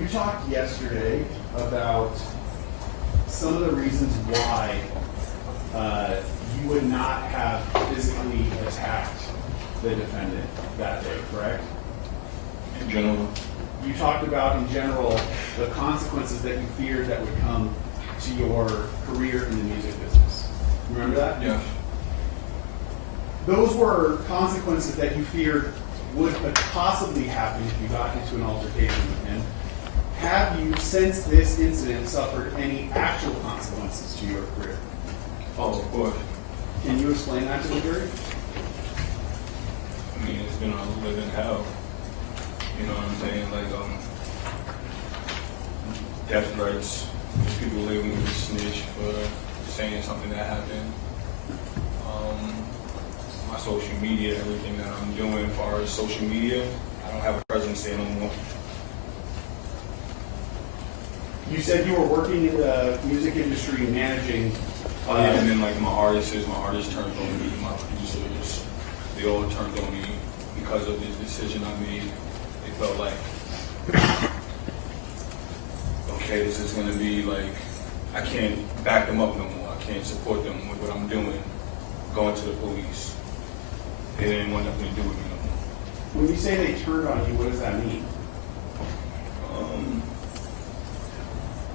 You talked yesterday about some of the reasons why you would not have physically attacked the defendant that day, correct? In general? You talked about, in general, the consequences that you feared that would come to your career in the music business. Remember that? Yes. Those were consequences that you feared would possibly happen if you got into an altercation with him. Have you, since this incident, suffered any actual consequences to your career? Oh, of course. Can you explain that to the jury? I mean, it's been a living hell. You know what I'm saying? Like, death threats, just people labeling me a snitch for saying something that happened. My social media, everything that I'm doing as far as social media, I don't have a presence there no more. You said you were working in the music industry managing. And then like my artists turned on me, my producers, they all turned on me because of this decision I made. They felt like, okay, this is gonna be like, I can't back them up no more. I can't support them with what I'm doing, going to the police. They didn't want nothing to do with me no more. When you say they turned on you, what does that mean?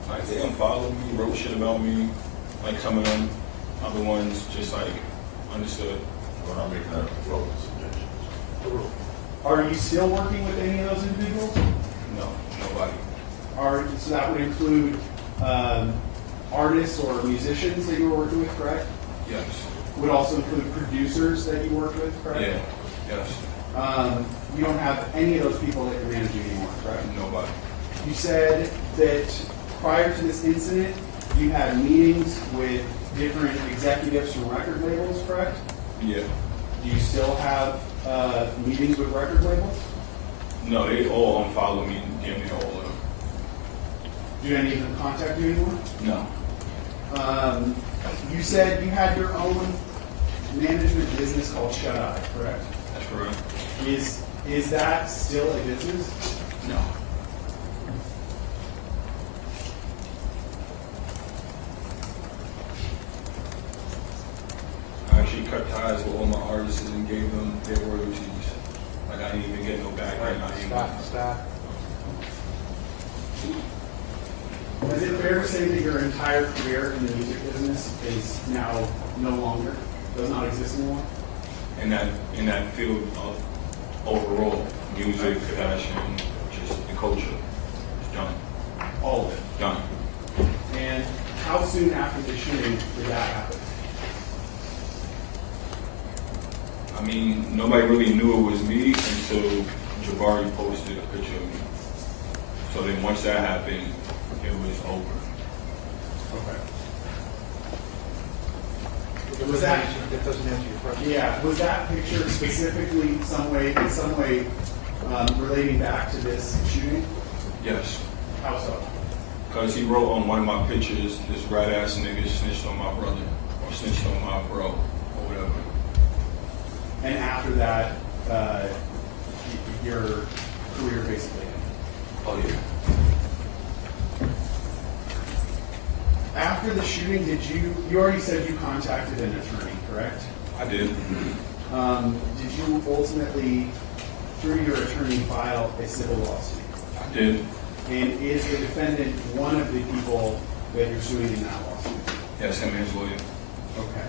Like they unfollowed me, wrote shit about me. Like some of them, other ones just like understood. We're not making that control suggestions. Are you still working with any of those individuals? No, nobody. So that would include artists or musicians that you were working with, correct? Yes. Would also include producers that you worked with, correct? Yeah. Yes. You don't have any of those people that you're managing anymore, correct? Nobody. You said that prior to this incident, you had meetings with different executives from record labels, correct? Yeah. Do you still have meetings with record labels? No, they all unfollowed me and gave me all of them. Do any of them contact you anymore? No. You said you had your own management business called Shut Eye, correct? That's correct. Is that still a business? No. I actually cut ties with all my artists and gave them their royalties. Like I didn't even get no back right now. Stop. Is it fair to say that your entire career in the music business is now no longer, does not exist anymore? In that field of overall music, fashion, just the culture, it's done. All of it. Done. And how soon after the shooting did that happen? I mean, nobody really knew it was me until Jabari posted a picture of me. So then once that happened, it was over. Okay. Was that? That doesn't answer your question. Yeah. Was that picture specifically in some way relating back to this shooting? Yes. How so? Because he wrote on one of my pictures, this rat ass nigga snitched on my brother, or snitched on my bro, or whatever. And after that, your career basically ended. Oh yeah. After the shooting, you already said you contacted an attorney, correct? I did. Did you ultimately, through your attorney, file a civil lawsuit? I did. And is the defendant one of the people that you're suing in that lawsuit? Yes, him and his lawyer. Okay.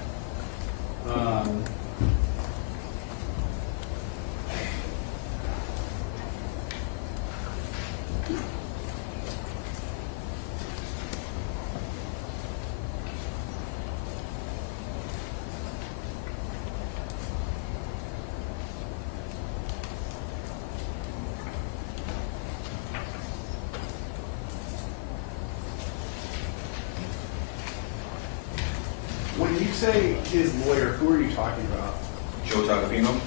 When you say his lawyer, who are you talking about? Joe Tacopino?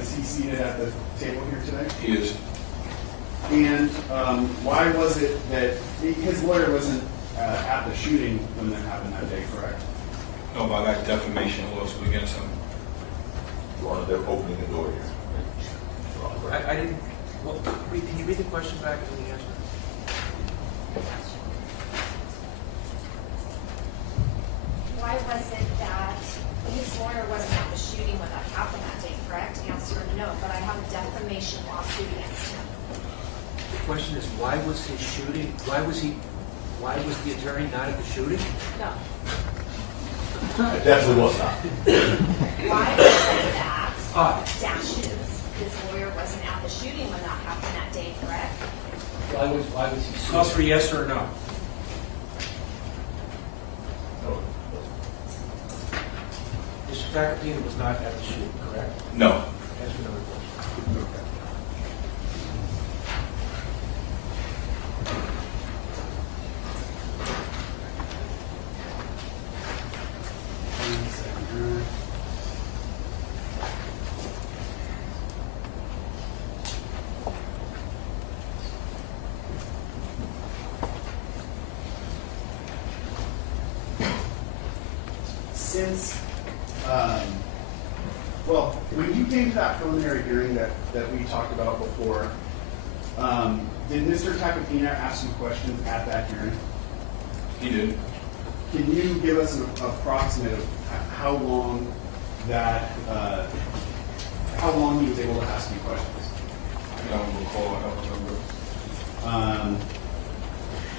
Is he seated at the table here today? He is. And why was it that his lawyer wasn't at the shooting when that happened that day, correct? No, but I got defamation lawsuit against him. You wanted them opening the door here. I didn't. Well, can you read the question back and the answer? Why was it that his lawyer wasn't at the shooting when that happened that day, correct? Answer, no, but I have a defamation lawsuit against him. The question is, why was his shooting, why was the attorney not at the shooting? No. It definitely was not. Why was it that Ah. Dashes, his lawyer wasn't at the shooting when that happened that day, correct? Why was he sued? Call for yes or no. No. Mr. Tacopina was not at the shooting, correct? No. Answer another question. Okay. Since, well, when you came to that preliminary hearing that we talked about before, did Mr. Tacopina ask you questions at that hearing? He did. Can you give us an approximate of how long that, how long he was able to ask you questions? I don't recall. I don't remember.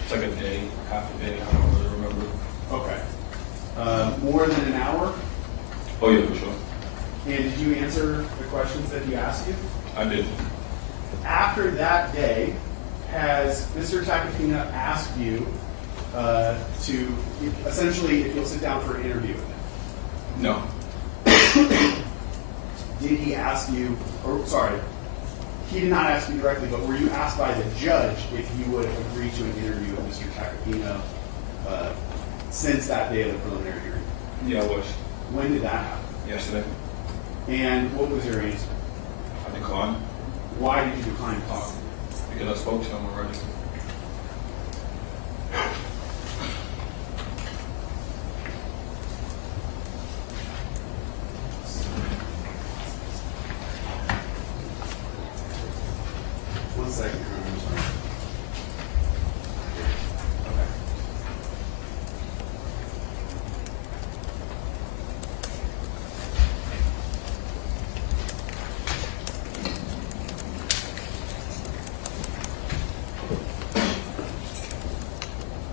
It's like a day, half a day. I don't really remember. Okay. More than an hour? Oh yeah, for sure. And did you answer the questions that he asked you? I did. After that day, has Mr. Tacopina asked you to, essentially, if you'll sit down for an interview with him? No. Did he ask you, or sorry, he did not ask you directly, but were you asked by the judge if you would agree to an interview with Mr. Tacopina since that day of the preliminary hearing? Yeah, I was. When did that happen? Yesterday. And what was your answer? I declined Why did you decline talking? because I spoke to him already. One second, I'm sorry. Okay.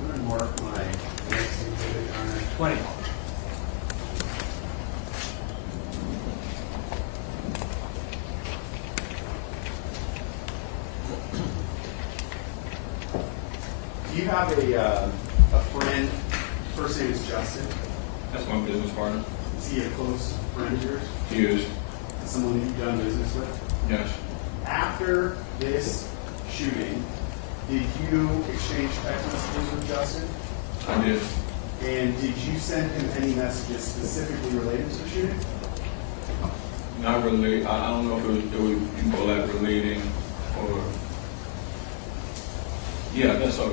I'm gonna mark my next exhibit on it. 20. Do you have a friend, first name is Justin? That's my business partner. Is he a close friend of yours? He is. Someone that you've done business with? Yes. After this shooting, did you exchange text messages with Justin? I did. And did you send him any messages specifically related to the shooting? Not really. I don't know if it was you call that relating or. Yeah, that's all.